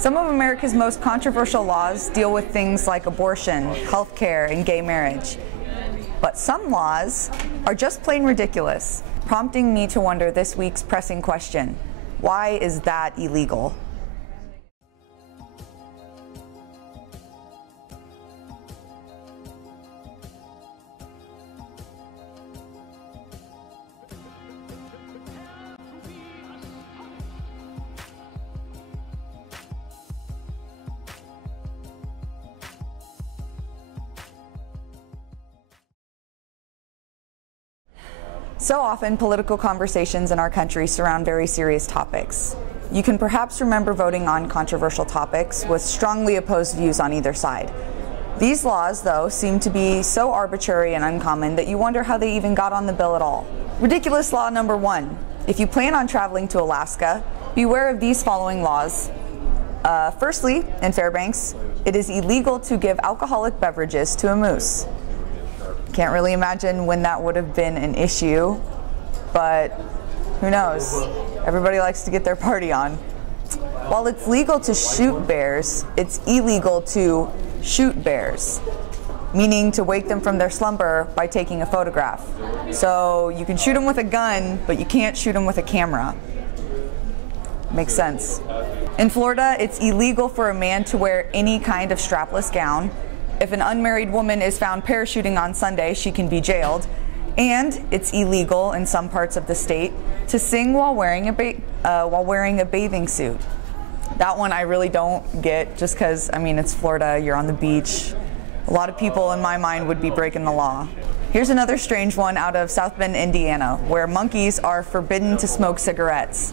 Some of America's most controversial laws deal with things like abortion, healthcare, and gay marriage. But some laws are just plain ridiculous, prompting me to wonder this week's pressing question: why is that illegal? So often, political conversations in our country surround very serious topics. You can perhaps remember voting on controversial topics with strongly opposed views on either side. These laws, though, seem to be so arbitrary and uncommon that you wonder how they even got on the bill at all. Ridiculous law number 1. If you plan on traveling to Alaska, beware of these following laws. Firstly, in Fairbanks, it is illegal to give alcoholic beverages to a moose. Can't really imagine when that would have been an issue, but who knows? Everybody likes to get their party on. While it's legal to shoot bears, it's illegal to shoot bears, meaning to wake them from their slumber by taking a photograph. So you can shoot them with a gun, but you can't shoot them with a camera. Makes sense. In Florida, it's illegal for a man to wear any kind of strapless gown. If an unmarried woman is found parachuting on Sunday, she can be jailed. And it's illegal in some parts of the state to sing while wearing a bathing suit. That one I really don't get, just because, I mean, it's Florida, you're on the beach. A lot of people in my mind would be breaking the law. Here's another strange one out of South Bend, Indiana, where monkeys are forbidden to smoke cigarettes.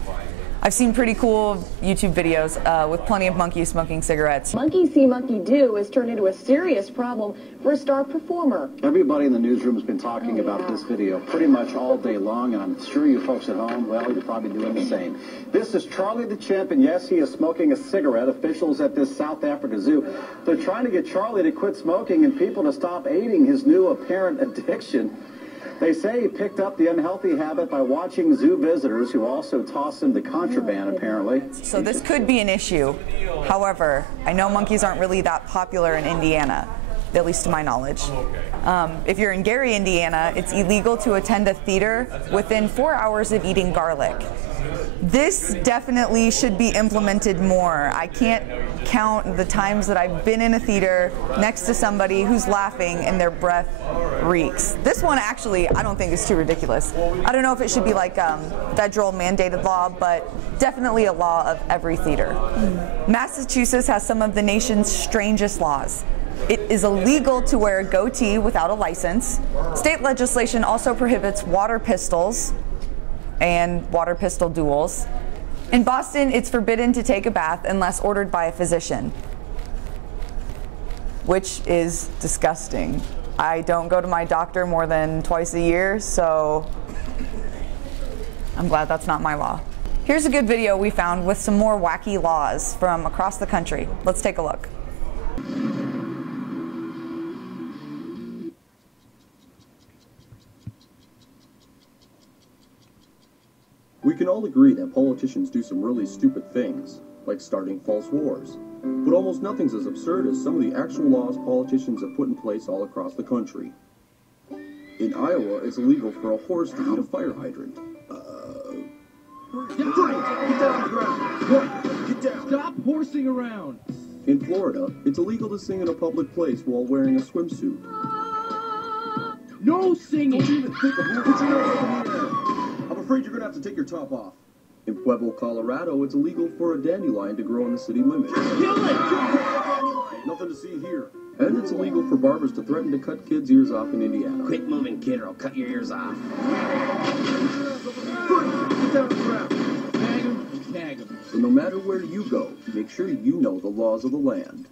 I've seen pretty cool YouTube videos with plenty of monkeys smoking cigarettes. Monkey see, monkey do has turned into a serious problem for a star performer. Everybody in the newsroom has been talking about this video pretty much all day long, and I'm sure you folks at home, well, you're probably doing the same. This is Charlie the chimp, and yes, he is smoking a cigarette. Officials at this South Africa zoo, they're trying to get Charlie to quit smoking and people to stop aiding his new apparent addiction. They say he picked up the unhealthy habit by watching zoo visitors who also toss him the contraband, apparently. So this could be an issue. However, I know monkeys aren't really that popular in Indiana, at least to my knowledge. If you're in Gary, Indiana, it's illegal to attend a theater within 4 hours of eating garlic. This definitely should be implemented more. I can't count the times that I've been in a theater next to somebody who's laughing and their breath reeks. This one actually I don't think is too ridiculous. I don't know if it should be like federal mandated law, but definitely a law of every theater. Massachusetts has some of the nation's strangest laws. It is illegal to wear a goatee without a license. State legislation also prohibits water pistols and water pistol duels. In Boston, it's forbidden to take a bath unless ordered by a physician, which is disgusting. I don't go to my doctor more than twice a year, so I'm glad that's not my law. Here's a good video we found with some more wacky laws from across the country. Let's take a look. We can all agree that politicians do some really stupid things, like starting false wars. But almost nothing's as absurd as some of the actual laws politicians have put in place all across the country. In Iowa, it's illegal for a horse to eat a fire hydrant. Get down on the ground! Get down! Stop horsing around! In Florida, it's illegal to sing in a public place while wearing a swimsuit. No singing! Don't even think of it. Put your nose up in the air. I'm afraid you're gonna have to take your top off. In Pueblo, Colorado, it's illegal for a dandelion to grow in the city limits. Kill it! Nothing to see here. And it's illegal for barbers to threaten to cut kids' ears off in Indiana. Quit moving, kid, or I'll cut your ears off. Get down on the ground. Tag him, tag him. So no matter where you go, make sure you know the laws of the land.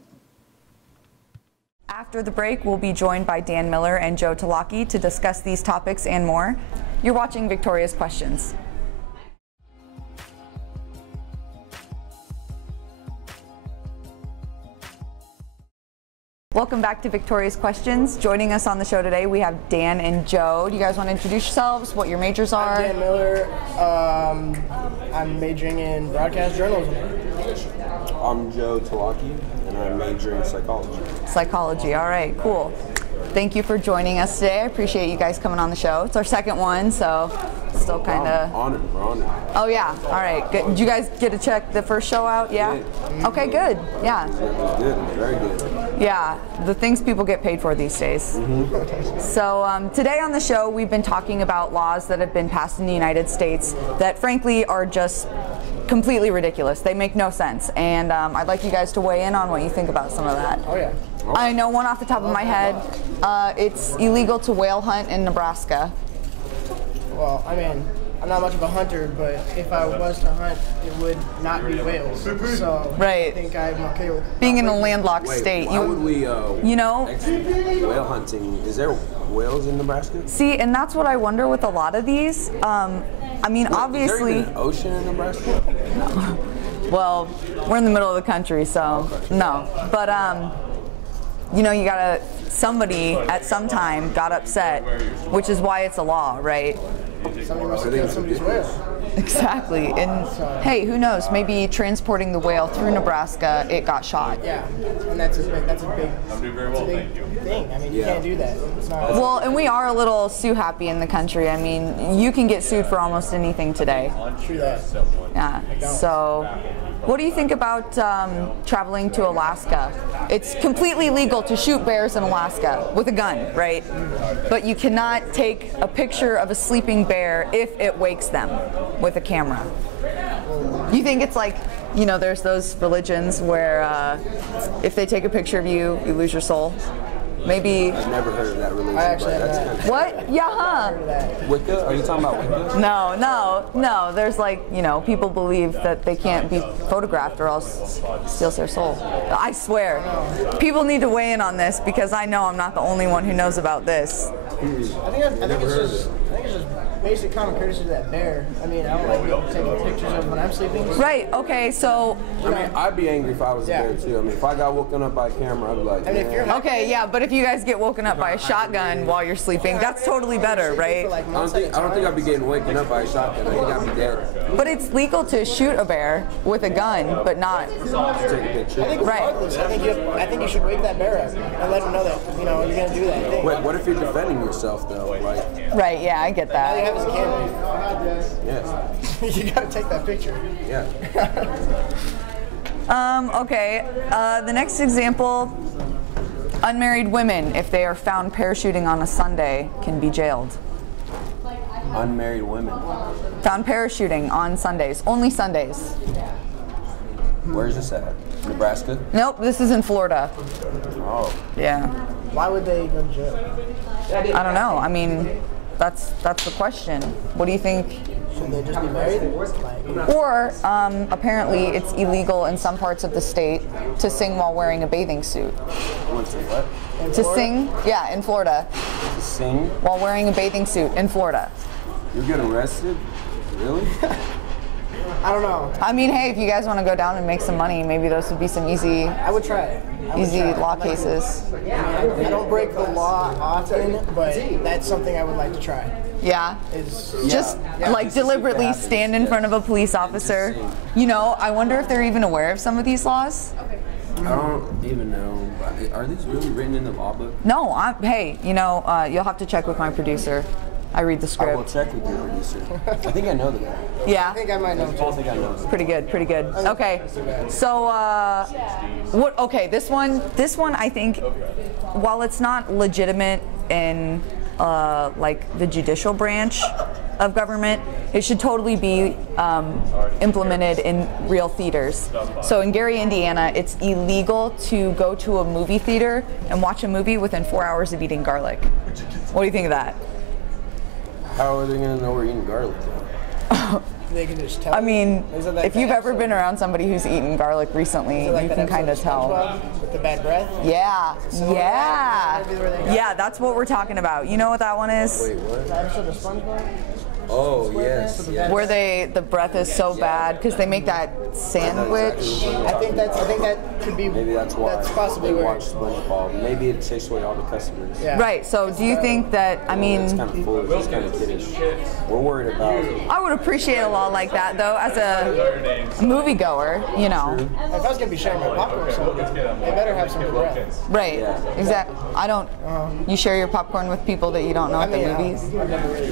After the break, we'll be joined by Dan Miller and Joe Talaki to discuss these topics and more. You're watching Victoria's Questions. Welcome back to Victoria's Questions. Joining us on the show today, we have Dan and Joe. Do you guys want to introduce yourselves, what your majors are? I'm Dan Miller. I'm majoring in broadcast journalism. I'm Joe Talaki, and I'm majoring in psychology. Psychology, all right, cool. Thank you for joining us today. I appreciate you guys coming on the show. It's our second one, so still kind of... Honored, we're honored. Oh yeah, all right, good. Did you guys get to check the first show out? Yeah? Okay, good, yeah. It was good, very good. Yeah, the things people get paid for these days. So today on the show, we've been talking about laws that have been passed in the United States that frankly are just completely ridiculous. They make no sense, and I'd like you guys to weigh in on what you think about some of that. Oh yeah. I know one off the top of my head. It's illegal to whale hunt in Nebraska. Well, I mean, I'm not much of a hunter, but if I was to hunt, it would not be whales. So Right. I think I'm okay with Being in a landlocked state, Why would we, you know, whale hunting? Is there whales in Nebraska? see, and that's what I wonder with a lot of these. I mean, obviously, Is there even an ocean in Nebraska? well, we're in the middle of the country, so no. But you know, you gotta, somebody at some time got upset, which is why it's a law, right? somebody must have killed somebody's whale. Exactly. And hey, who knows? Maybe transporting the whale through Nebraska, it got shot. Yeah, and that's a big thing. I mean, you can't do that. It's not. Well, and we are a little sue happy in the country. I mean, you can get sued for almost anything today. True that. Yeah. So, what do you think about traveling to Alaska? It's completely legal to shoot bears in Alaska with a gun, right? But you cannot take a picture of a sleeping bear if it wakes them with a camera. You think it's like, you know, there's those religions where if they take a picture of you, you lose your soul? Maybe. I've never heard of that religion. I actually but have that's that. kind What? Yeah, huh? of Wicca? Are you talking about Wicca? No. There's like, you know, people believe that they can't be photographed or else it steals their soul. I swear. People need to weigh in on this because I know I'm not the only one who knows about this. I think it's just basic common courtesy to that bear. I mean, I don't like people taking pictures of when I'm sleeping. Right, okay, so... I mean, I'd be angry if I was a bear too. I mean, if I got woken up by a camera, I'd be like, I mean, if you're Okay, yeah, but if you guys get woken up by a shotgun while you're sleeping, that's totally better, right? I don't think I'd be getting waken up by a shotgun. I think I'd be dead. But it's legal to shoot a bear with a gun, but not... Take a picture. Right. I think you should wake that bear up and let him know that, you know, you're gonna do that thing. Wait, what if you're defending yourself though? Like, Right, yeah, I get All you that. have is a camera. yeah, You gotta take that picture. yeah. Okay, the next example, unmarried women, if they are found parachuting on a Sunday, can be jailed. Unmarried women. Found parachuting on Sundays, only Sundays. Where's this at? Nebraska? Nope, this is in Florida. Oh. Yeah, Why would they go to jail? I don't know. I mean, that's the question. What do you think? Should they just be married? Like, Or apparently it's illegal in some parts of the state to sing while wearing a bathing suit. What's it, what? To sing, yeah, in Florida, To sing? while wearing a bathing suit in Florida. You get arrested? Really? I don't know. I mean, hey, if you guys want to go down and make some money, maybe those would be some easy I would try it. law cases. I don't break the law often, but that's something I would like to try. Yeah. Just like just to see deliberately what happens. stand in front of a police officer. You know, I wonder if they're even aware of some of these laws. I don't even know. Are these really written in the law book? No, hey, you know, you'll have to check with my producer. I read the I will script. check with your producer. I think I know the guy. Yeah. I think I might know I too. think I know. Pretty good, pretty good. Okay, so what? Okay, this one I think, while it's not legitimate in like the judicial branch of government, it should totally be implemented in real theaters. So in Gary, Indiana, it's illegal to go to a movie theater and watch a movie within 4 hours of eating garlic. What do you think of that? How are they going to know we're eating garlic? They can just tell. I mean, Isn't that if you've bad? ever been around somebody who's eaten garlic recently, Is it like you that can kind of episode tell. SpongeBob with the bad breath? Yeah, yeah, Maybe where they got- yeah. That's what we're talking about. You know what that one is? Wait, what? The episode of SpongeBob? Oh, yes. Where the breath is so bad because they make that sandwich. I think that could be. Maybe that's why. That's possibly they where. watch SpongeBob. Maybe it takes away all the customers. Yeah. Right. So do you think that? I mean, It's kind of foolish. It's kind of kiddish. We're worried about. I would appreciate a law like that, though, as a moviegoer. You know. If I was gonna be sharing my popcorn, they better have some breath. Right. Yeah. Exactly. I don't. You share your popcorn with people that you don't know at the movies. I've never really.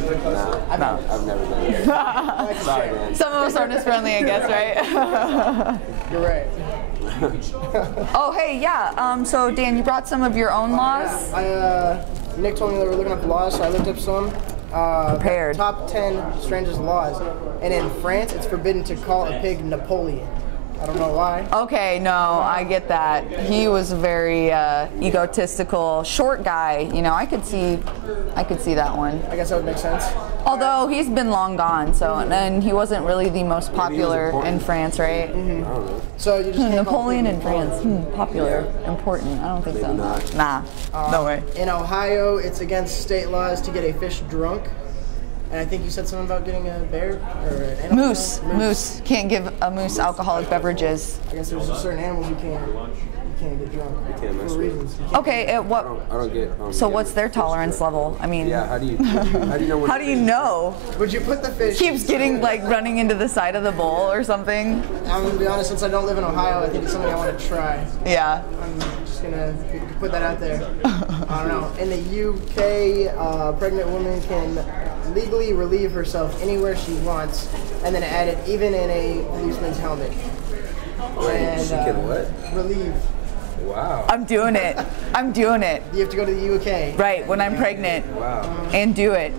Nah, I've never done it. Sorry, man. Some of us aren't as friendly, I guess, right? You're right. Oh, hey, yeah. So, Dan, you brought some of your own laws? Nick told me they were looking up the laws, so I looked up some. Prepared. Top 10 strangest laws. And in France, it's forbidden to call a pig Napoleon. I don't know why. Okay, no, I get that. He was a very egotistical, short guy. You know, I could see that one. I guess that would make sense. Although he's been long gone, so and he wasn't really the most popular in France, right? I don't know. So you just Napoleon in France, popular, important. I don't think so. not. Nah, no way. In Ohio, it's against state laws to get a fish drunk. And I think you said something about getting a bear or an animal. Moose. Can't give a moose alcoholic beverages. I guess there's certain animals you can't get drunk for reasons. Okay, what? I don't get. So what's their tolerance level? I mean, Yeah. How do you know? When how do you know? Would you put the fish? Keeps getting like running into the side of the bowl or something. I'm gonna be honest. Since I don't live in Ohio, I think it's something I want to try. Yeah. I'm just gonna put that out there. I don't know. In the UK, a pregnant woman can legally relieve herself anywhere she wants, and then add it even in a policeman's helmet. Wait, she can what? Relieve. Wow. I'm doing it. You have to go to the UK. Right, when I'm pregnant. Wow. And do it.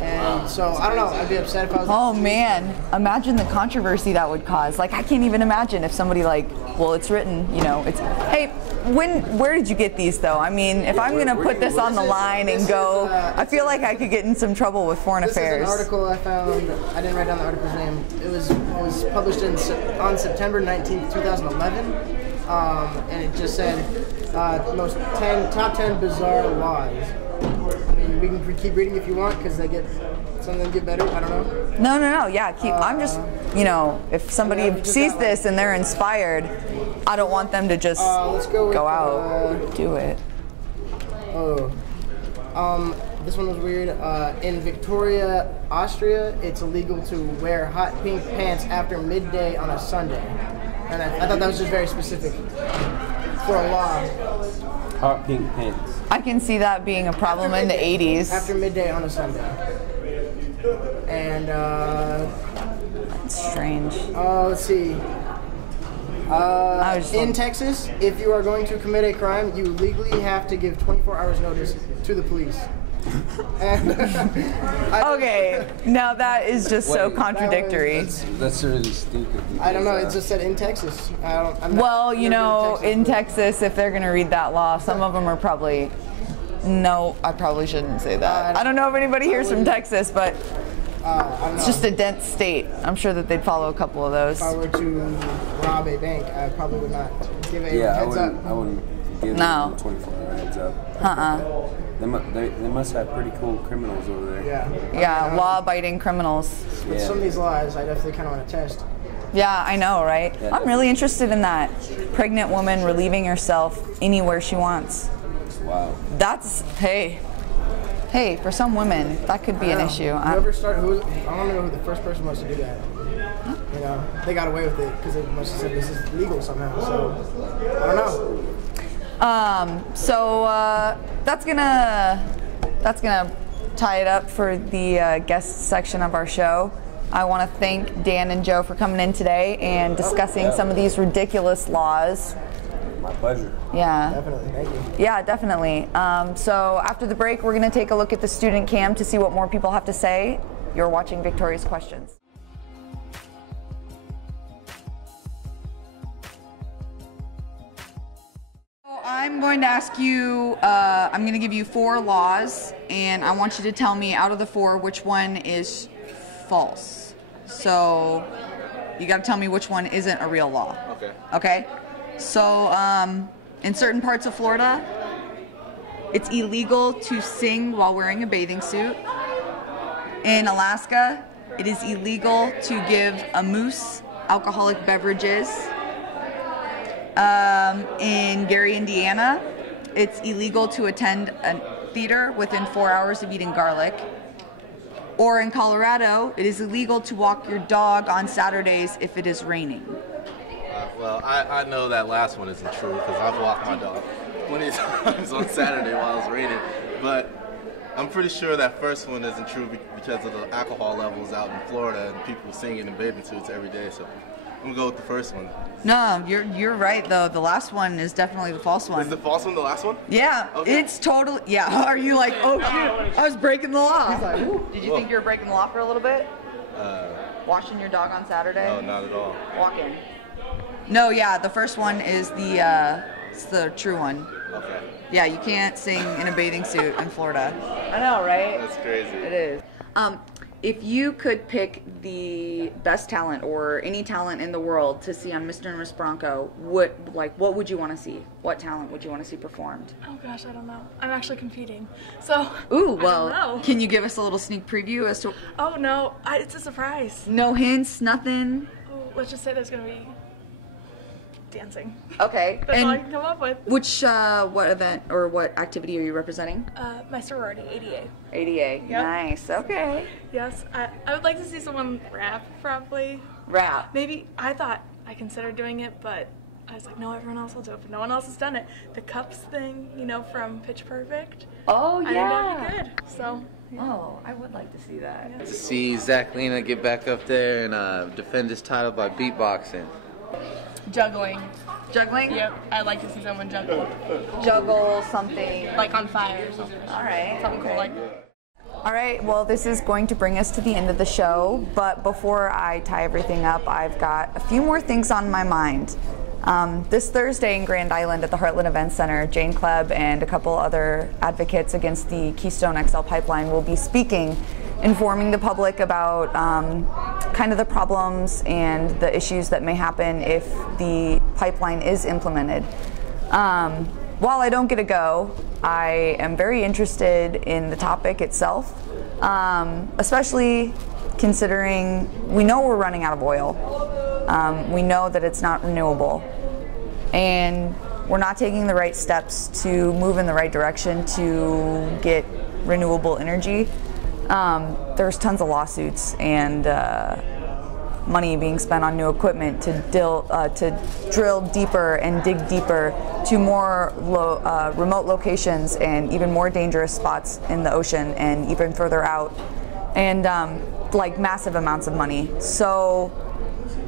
And so, I don't know, I'd be upset if I was... Oh man, imagine the controversy that would cause. Like, I can't even imagine if somebody like, well, it's written, you know, it's, hey, where did you get these though? I mean, if I'm gonna put this on the line and go, I feel like I could get in some trouble with foreign affairs. This is an article I found, I didn't write down the article's name. It was published on September 19th, 2011. And it just said, top 10 bizarre laws. I mean, we can keep reading if you want, because some of them get better. I don't know. No. Yeah, keep. I'm just, you know, if somebody sees this and they're inspired, I don't want them to just let's go with, out, do it. This one was weird. In Victoria, Austria, it's illegal to wear hot pink pants after midday on a Sunday. And I thought that was just very specific for a law. Hot pink pants. I can see that being a problem in the 80s. After midday on a Sunday. And, That's strange. let's see. In Texas, if you are going to commit a crime, you legally have to give 24 hours notice to the police. Okay, now that is just so contradictory. That's really stupid. I don't know. It just said in Texas. Well, you know, in Texas, if they're going to read that law, some of them are probably. No, I probably shouldn't say that. I don't know if anybody here's from Texas, but it's just a dense state. I'm sure that they'd follow a couple of those. If I were to rob a bank, I probably would not give a heads up. I wouldn't give them 24-hour heads up. They must have pretty cool criminals over there. Yeah, law-abiding criminals. With some of these laws, I definitely kind of want to test. Yeah, I know, right? Yeah. I'm really interested in that. Pregnant woman relieving herself anywhere she wants. Wow. That's, hey, for some women, that could be an issue. I don't know who the first person was to do that. You know, they got away with it because they must have said this is legal somehow. So, I don't know. So that's gonna tie it up for the guest section of our show. I want to thank Dan and Joe for coming in today and discussing some of these ridiculous laws. My pleasure. Yeah. Definitely, thank you. Yeah, definitely. So after the break, we're going to take a look at the student cam to see what more people have to say. You're watching Victoria's Questions. I'm going to ask you, I'm going to give you 4 laws, and I want you to tell me out of the 4 which one is false. So you got to tell me which one isn't a real law. Okay. Okay? So in certain parts of Florida, it's illegal to sing while wearing a bathing suit. In Alaska, it is illegal to give a moose alcoholic beverages. In Gary, Indiana, it's illegal to attend a theater within 4 hours of eating garlic. Or in Colorado, it is illegal to walk your dog on Saturdays if it is raining. Well, I know that last one isn't true because I've walked my dog plenty of times on Saturday while it's raining. But I'm pretty sure that first one isn't true because of the alcohol levels out in Florida and people singing in bathing suits every day. So I'm gonna go with the first one. No, you're right though. The last one is definitely the false one. Is the false one the last one? Yeah, okay. It's totally. Yeah, are you like, oh shoot, I was breaking the law? He's like, whoa. Did you think you were breaking the law for a little bit? Washing your dog on Saturday? No, not at all. Walking. No, yeah, the first one is it's the true one. Okay. Yeah, you can't sing in a bathing suit in Florida. I know, right? That's crazy. It is. If you could pick the best talent or any talent in the world to see on Mr. and Miss Bronco, what would you want to see? What talent would you want to see performed? Oh gosh, I don't know. I'm actually competing, so. Ooh, well, can you give us a little sneak preview as to? Oh no, it's a surprise. No hints, nothing. Oh, let's just say there's gonna be dancing. Okay. That's and all I can come up with. Which, what event or what activity are you representing? My sorority, ADA. ADA. Yep. Nice. Okay. Yes, I would like to see someone rap, probably. Rap. Maybe, I considered doing it, but I was like, no, everyone else will do it, but no one else has done it. The cups thing, you know, from Pitch Perfect. Oh, yeah. I think that'd be good, so. Yeah. Oh, I would like to see that. Yeah. To see Zach Lena get back up there and defend his title by beatboxing. Juggling. Juggling? Yep, I'd like to see someone juggle. Juggle something. Like on fire or something. All right. Something cool like that. All right, well, this is going to bring us to the end of the show, but before I tie everything up, I've got a few more things on my mind. This Thursday in Grand Island at the Heartland Events Center, Jane Klebb and a couple other advocates against the Keystone XL pipeline will be speaking, informing the public about kind of the problems and the issues that may happen if the pipeline is implemented. While I don't get to go, I am very interested in the topic itself, especially considering we know we're running out of oil. We know that it's not renewable, and we're not taking the right steps to move in the right direction to get renewable energy. There's tons of lawsuits and money being spent on new equipment to drill deeper and dig deeper to more remote locations and even more dangerous spots in the ocean and even further out, and like massive amounts of money. So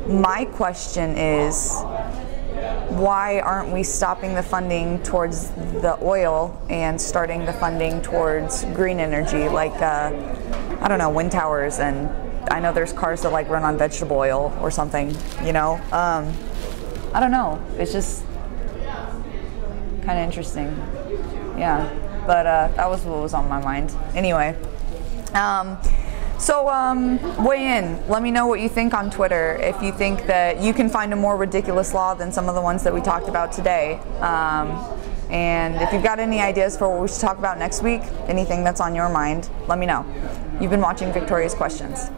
my question is, why aren't we stopping the funding towards the oil and starting the funding towards green energy, like I don't know, wind towers, and I know there's cars that like run on vegetable oil or something, you know? I don't know, it's just kind of interesting. Yeah, but that was what was on my mind. Anyway, so weigh in. Let me know what you think on Twitter. If you think that you can find a more ridiculous law than some of the ones that we talked about today. And if you've got any ideas for what we should talk about next week, anything that's on your mind, let me know. You've been watching Victoria's Questions.